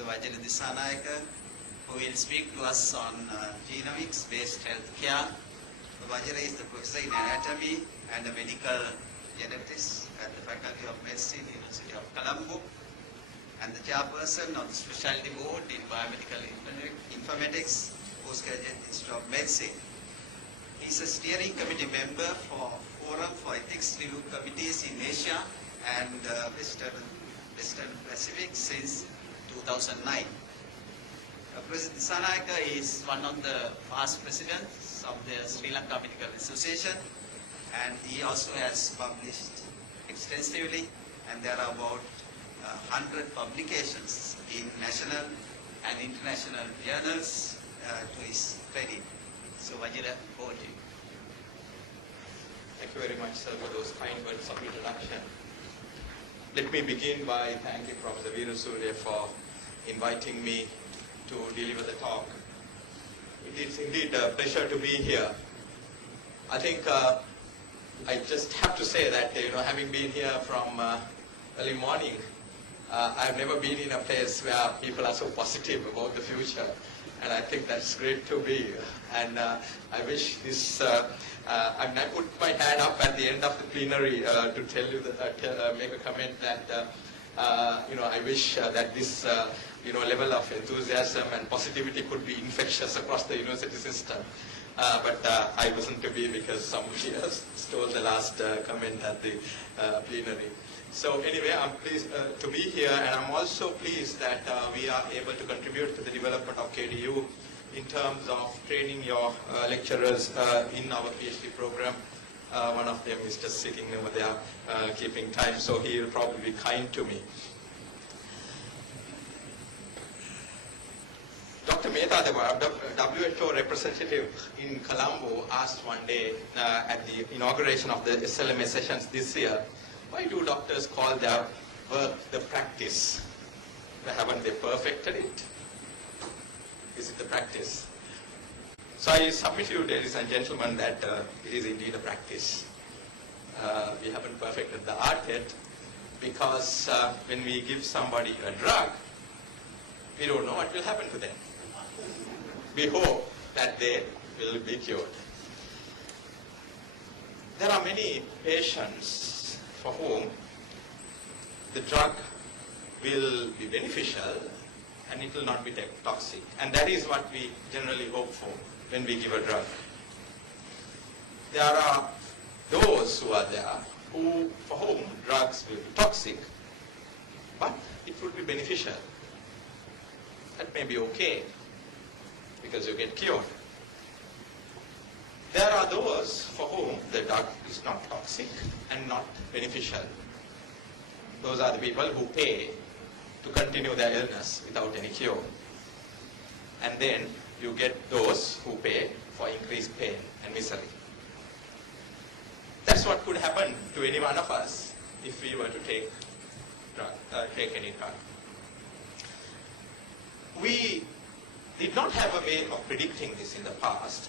Professor Vajira Dissanayake, who will speak to us on genomics-based healthcare. Vajira is the professor in anatomy and a medical genetist at the Faculty of Medicine, University of Colombo, and the chairperson of the specialty board in biomedical informatics, Postgraduate Institute of Medicine. He is a steering committee member for Forum for Ethics Review Committees in Asia and Western Pacific since 2009. Professor Dissanayake is one of the past presidents of the Sri Lanka Medical Association, and he also has published extensively, and there are about 100 publications in national and international journals to his credit. So Vajira, over to you. Thank you very much, sir, for those kind words of introduction. Let me begin by thanking Professor Veerasuriya for inviting me to deliver the talk. It is indeed a pleasure to be here. I think I just have to say that, having been here from early morning, I've never been in a place where people are so positive about the future. And I think that's great to be. And I wish this, I put my hand up at the end of the plenary to tell you that, make a comment that, I wish that this, level of enthusiasm and positivity could be infectious across the university system. But I wasn't to be because somebody else stole the last comment at the plenary. So anyway, I'm pleased to be here, and I'm also pleased that we are able to contribute to the development of KDU in terms of training your lecturers in our PhD program. One of them is just sitting over there keeping time, so he will probably be kind to me. Dr. Mehta, the WHO representative in Colombo, asked one day at the inauguration of the SLMA sessions this year, why do doctors call their work the practice? Haven't they perfected it? Is it the practice? So I submit to you, ladies and gentlemen, that it is indeed a practice. We haven't perfected the art yet, because when we give somebody a drug, we don't know what will happen to them. We hope that they will be cured. There are many patients for whom the drug will be beneficial and it will not be toxic. And that is what we generally hope for when we give a drug. There are those who are there for whom drugs will be toxic, but it would be beneficial. That may be okay because you get cured. There are those for whom the drug is not toxic and not beneficial. Those are the people who pay to continue their illness without any cure. And then you get those who pay for increased pain and misery. That's what could happen to any one of us if we were to take any drug. We did not have a way of predicting this in the past,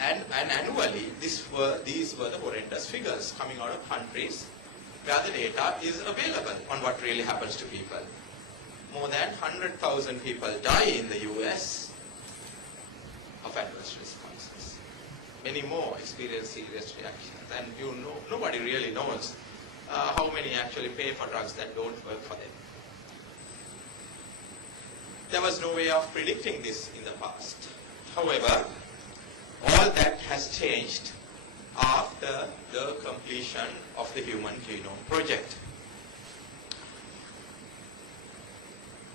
and annually these were the horrendous figures coming out of countries where the data is available on what really happens to people. More than 100,000 people die in the US of adverse responses. Many more experience serious reactions, and nobody really knows how many actually pay for drugs that don't work for them. There was no way of predicting this in the past. However, all that has changed after the completion of the Human Genome Project.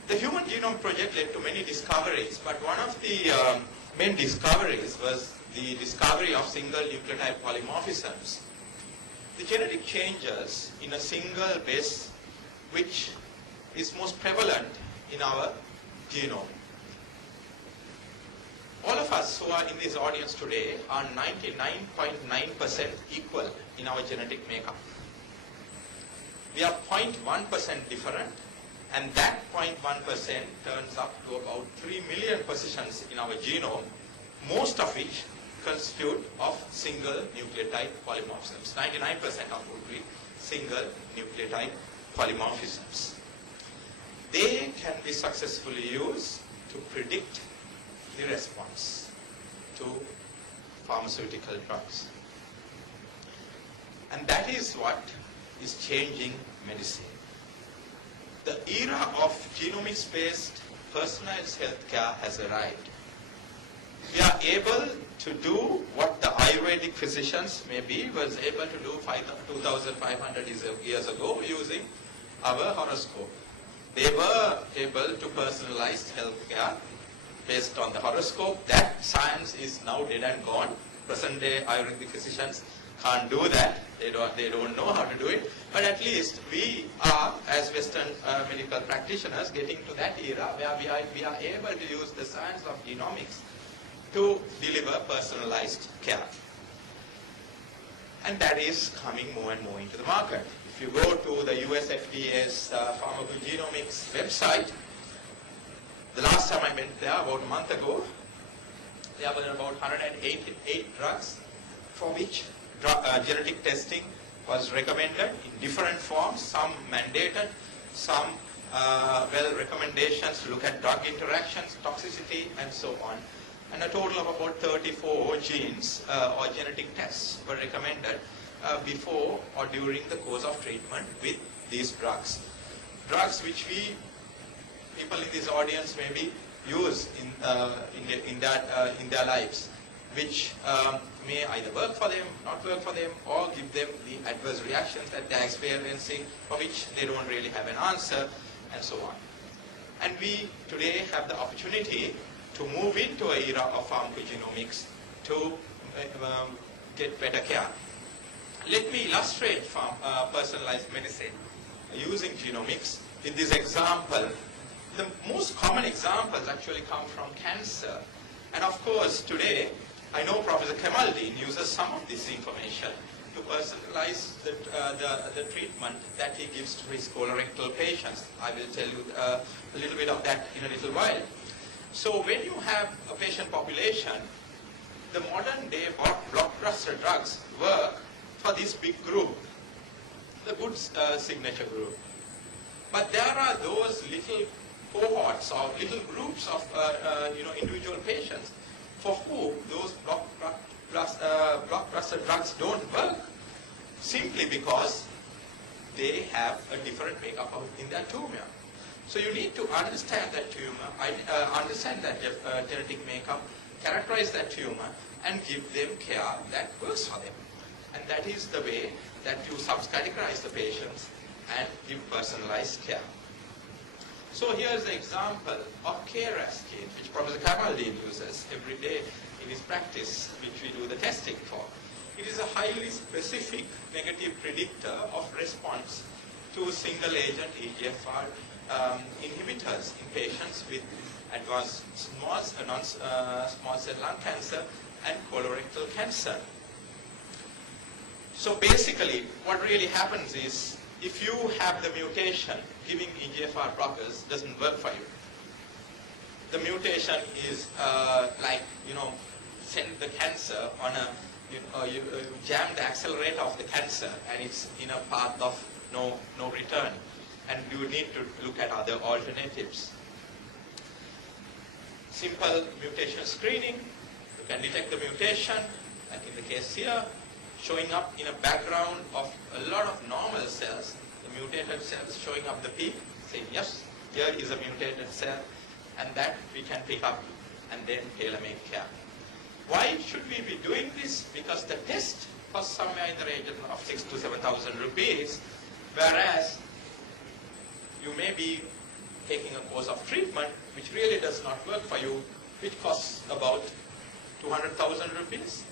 The Human Genome Project led to many discoveries, but one of the main discoveries was the discovery of single-nucleotide polymorphisms, the genetic changes in a single base which is most prevalent in our genome. All of us who are in this audience today are 99.9% equal in our genetic makeup. We are 0.1% different, and that 0.1% turns up to about 3 million positions in our genome, most of which constitute of single nucleotide polymorphisms. 99% of would be single nucleotide polymorphisms. they can be successfully used to predict the response to pharmaceutical drugs. And that is what is changing medicine. The era of genomics-based personalized healthcare has arrived. We are able to do what the Ayurvedic physicians maybe was able to do 2,500 years ago using our horoscope. They were able to personalize healthcare based on the horoscope. That science is now dead and gone. Present day Ayurvedic physicians can't do that. They don't know how to do it. But at least we are, as Western medical practitioners, getting to that era where we are able to use the science of genomics to deliver personalized care. And that is coming more and more into the market. If you go to the US FDA's pharmacogenomics website, the last time I went there, about a month ago, there were about 188 drugs for which genetic testing was recommended in different forms, some mandated, some recommendations to look at drug interactions, toxicity, and so on. And a total of about 34 genes or genetic tests were recommended before or during the course of treatment with these drugs. Drugs which people in this audience maybe use in their lives, which may either work for them, not work for them, or give them the adverse reactions that they're experiencing, for which they don't really have an answer, and so on. And we today have the opportunity to move into an era of pharmacogenomics to get better care. Let me illustrate personalized medicine using genomics in this example. The most common examples actually come from cancer. And of course, today, I know Professor Kamaldeen uses some of this information to personalize the treatment that he gives to his colorectal patients. I will tell you a little bit of that in a little while. So when you have a patient population, the modern day blockbuster drugs work for this big group, the good signature group. But there are those little cohorts or little groups of individual patients for whom those blockbuster drugs don't work, simply because they have a different makeup in their tumor. So you need to understand that tumor, understand that genetic makeup, characterize that tumor, and give them care that works for them. And that is the way that you subcategorize the patients and give personalized care. So here's the example of KRAS gene, which Professor Kamaldeen uses every day in his practice, which we do the testing for. It is a highly specific negative predictor of response to single-agent EGFR inhibitors in patients with advanced small cell lung cancer and colorectal cancer. So basically, what really happens is, if you have the mutation, giving EGFR blockers doesn't work for you. The mutation is send the cancer on you jam the accelerator of the cancer, and it's in a path of no return. And you need to look at other alternatives. Simple mutation screening. You can detect the mutation, like in the case here, showing up in a background of a lot of normal cells, the mutated cells showing up the peak, saying yes, here is a mutated cell, and that we can pick up and then tailor-make care. Why should we be doing this? Because the test costs somewhere in the region of 6,000 to 7,000 rupees, whereas you may be taking a course of treatment which really does not work for you, which costs about 200,000 rupees.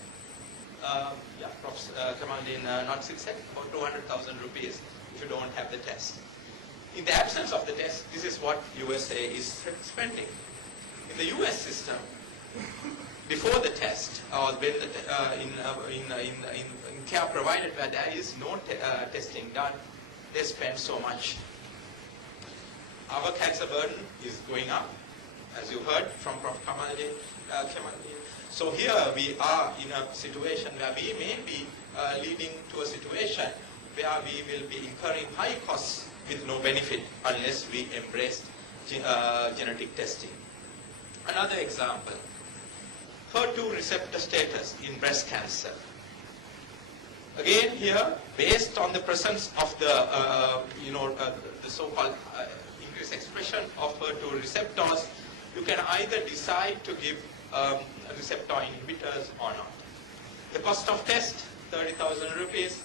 Prof. Kamaldeen not said about 200,000 rupees if you don't have the test. In the absence of the test, this is what USA is spending. In the US system, before the test, or when in care provided where there is no testing done, they spend so much. Our cancer burden is going up, as you heard from Prof. Kamaldeen. So here we are in a situation where we may be leading to a situation where we will be incurring high costs with no benefit unless we embrace genetic testing. Another example, HER2 receptor status in breast cancer. Again here, based on the presence of the so-called increased expression of HER2 receptors, you can either decide to give receptor inhibitors or not. The cost of test, 30,000 rupees.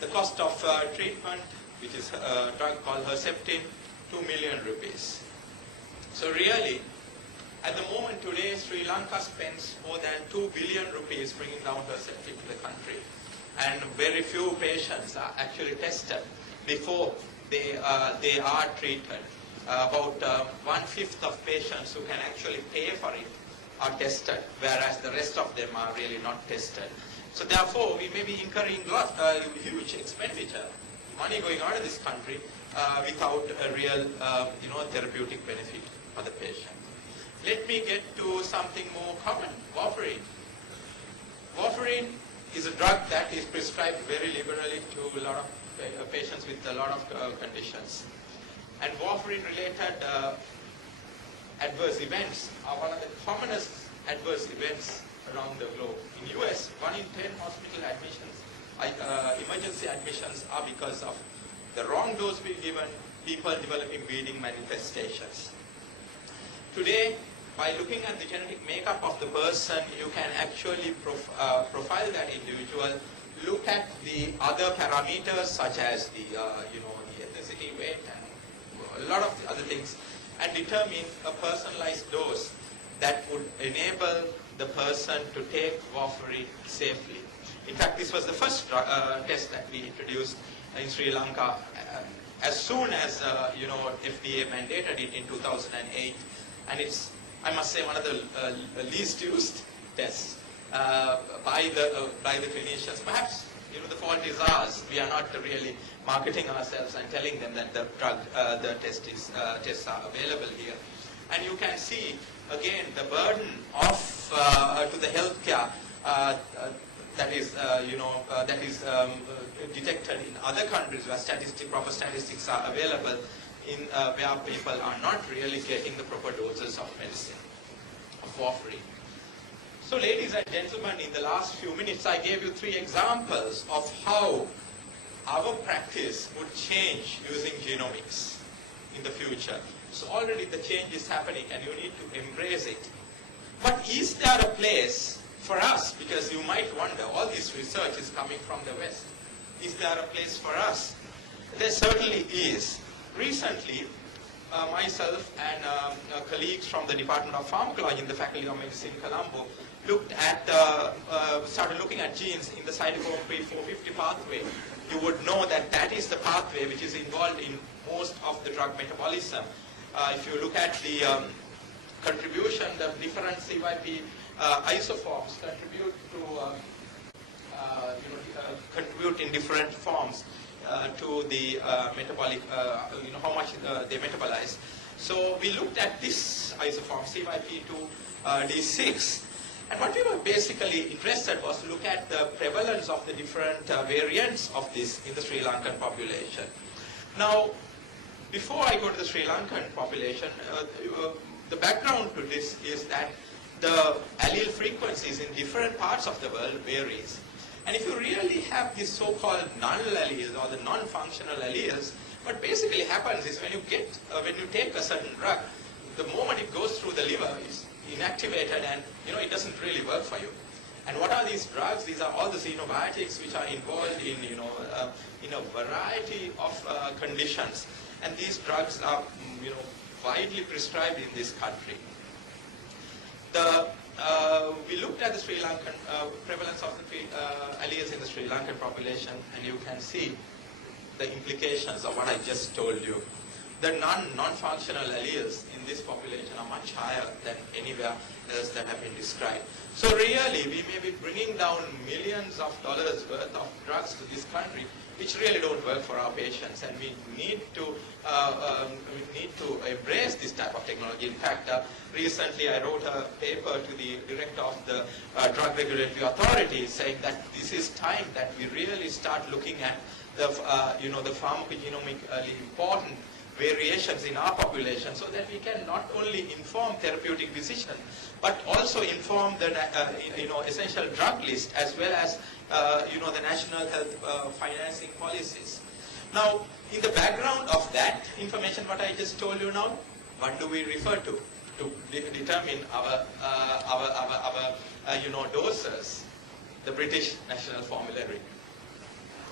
The cost of treatment, which is a drug called Herceptin, 2 million rupees. So really, at the moment today, Sri Lanka spends more than 2 billion rupees bringing down Herceptin to the country. And very few patients are actually tested before they are treated. About 1/5 of patients who can actually pay for it are tested, whereas the rest of them are really not tested. So therefore, we may be incurring huge expenditure, money going out of this country without a real therapeutic benefit for the patient. Let me get to something more common, warfarin. Warfarin is a drug that is prescribed very liberally to a lot of patients with a lot of conditions. And warfarin-related adverse events are one of the commonest adverse events around the globe. In US, 1 in 10 hospital admissions, emergency admissions are because of the wrong dose being given, people developing bleeding manifestations. Today, by looking at the genetic makeup of the person, you can actually profile that individual, look at the other parameters such as the ethnicity, weight, and a lot of other things, and determine a personalized dose that would enable the person to take warfarin safely. In fact, this was the first test that we introduced in Sri Lanka as soon as FDA mandated it in 2008, and it's, I must say, one of the least used tests by the clinicians. Perhaps the fault is ours. We are not really marketing ourselves and telling them that the tests are available here. And you can see again the burden of to the healthcare that is detected in other countries where proper statistics are available, in where people are not really getting the proper doses of medicine, of warfarin. So ladies and gentlemen, in the last few minutes I gave you 3 examples of how our practice would change using genomics in the future. So already the change is happening and you need to embrace it. But is there a place for us, because you might wonder, all this research is coming from the West, is there a place for us? There certainly is. Recently, myself and colleagues from the Department of Pharmacology in the Faculty of Medicine, Colombo, started looking at genes in the Cytochrome P450 pathway. You would know that that is the pathway which is involved in most of the drug metabolism. If you look at the contribution, the different CYP isoforms contribute in different forms to the metabolic, how much they metabolize. So we looked at this isoform, CYP2D6, and what we were basically interested was to look at the prevalence of the different variants of this in the Sri Lankan population. Now, before I go to the Sri Lankan population, the background to this is that the allele frequencies in different parts of the world varies. And if you really have these so-called null alleles or the non-functional alleles, what basically happens is when you take a certain drug, the moment it goes through the liver, it's inactivated and it doesn't really work for you. And what are these drugs? These are all the xenobiotics which are involved in a variety of conditions. And these drugs are widely prescribed in this country. We looked at the Sri Lankan prevalence of the alleles in the Sri Lankan population, and you can see the implications of what I just told you. The non-functional alleles in this population are much higher than anywhere else that have been described. So really, we may be bringing down millions of dollars worth of drugs to this country, which really don't work for our patients, and we need to embrace this type of technology. In fact, recently I wrote a paper to the director of the Drug Regulatory Authority saying that this is time that we really start looking at the the pharmacogenomically important variations in our population so that we can not only inform therapeutic decision, but also inform the essential drug list as well as the national health financing policies. Now, in the background of that information, what I just told you now, what do we refer to determine our doses? The British National Formulary.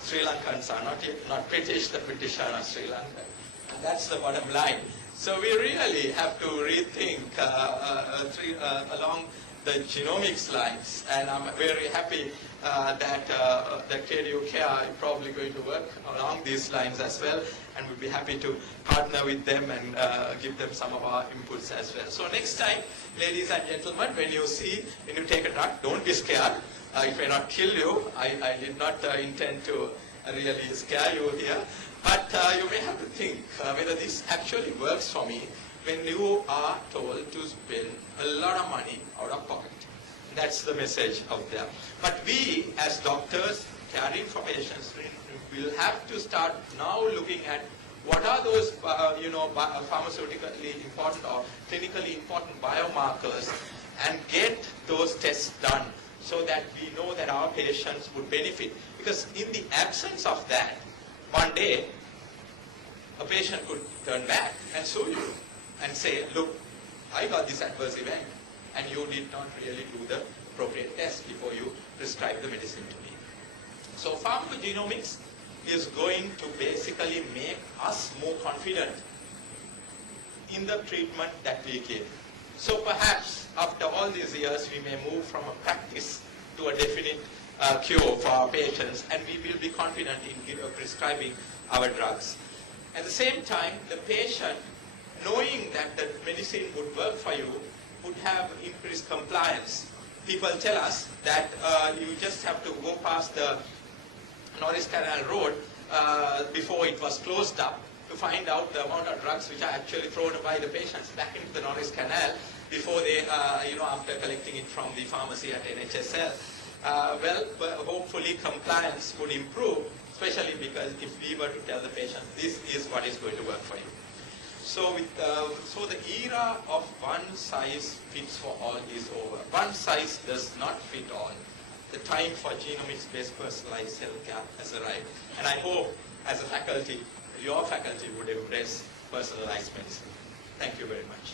Sri Lankans are not British, the British are not Sri Lankan. And that's the bottom line. So we really have to rethink along the genomics lines, and I'm very happy that KDU Care is probably going to work along these lines as well, and we'll be happy to partner with them and give them some of our inputs as well. So next time, ladies and gentlemen, when you take a drug, don't be scared. It may not kill you. I did not intend to really scare you here, but you may have to think whether this actually works for me when you are told to spend a lot of money out of pocket. That's the message out there. But we, as doctors caring for patients, will have to start now looking at what are those, pharmaceutically important or clinically important biomarkers, and get those tests done so that we know that our patients would benefit. Because in the absence of that, one day, a patient could turn back and sue you and say, look, I got this adverse event, and you did not really do the appropriate test before you prescribe the medicine to me. So pharmacogenomics is going to basically make us more confident in the treatment that we give. So perhaps after all these years, we may move from a practice to a definite cure for our patients, and we will be confident in prescribing our drugs. At the same time, the patient, knowing that the medicine would work for you, would have increased compliance. People tell us that you just have to go past the Norris Canal Road before it was closed up to find out the amount of drugs which are actually thrown by the patients back into the Norris Canal before they, after collecting it from the pharmacy at NHSL. Hopefully compliance would improve, especially because if we were to tell the patient, this is what is going to work for you. So, so the era of one size fits for all is over. One size does not fit all. The time for genomics-based personalized healthcare has arrived. And I hope, as a faculty, your faculty would embrace personalized medicine. Thank you very much.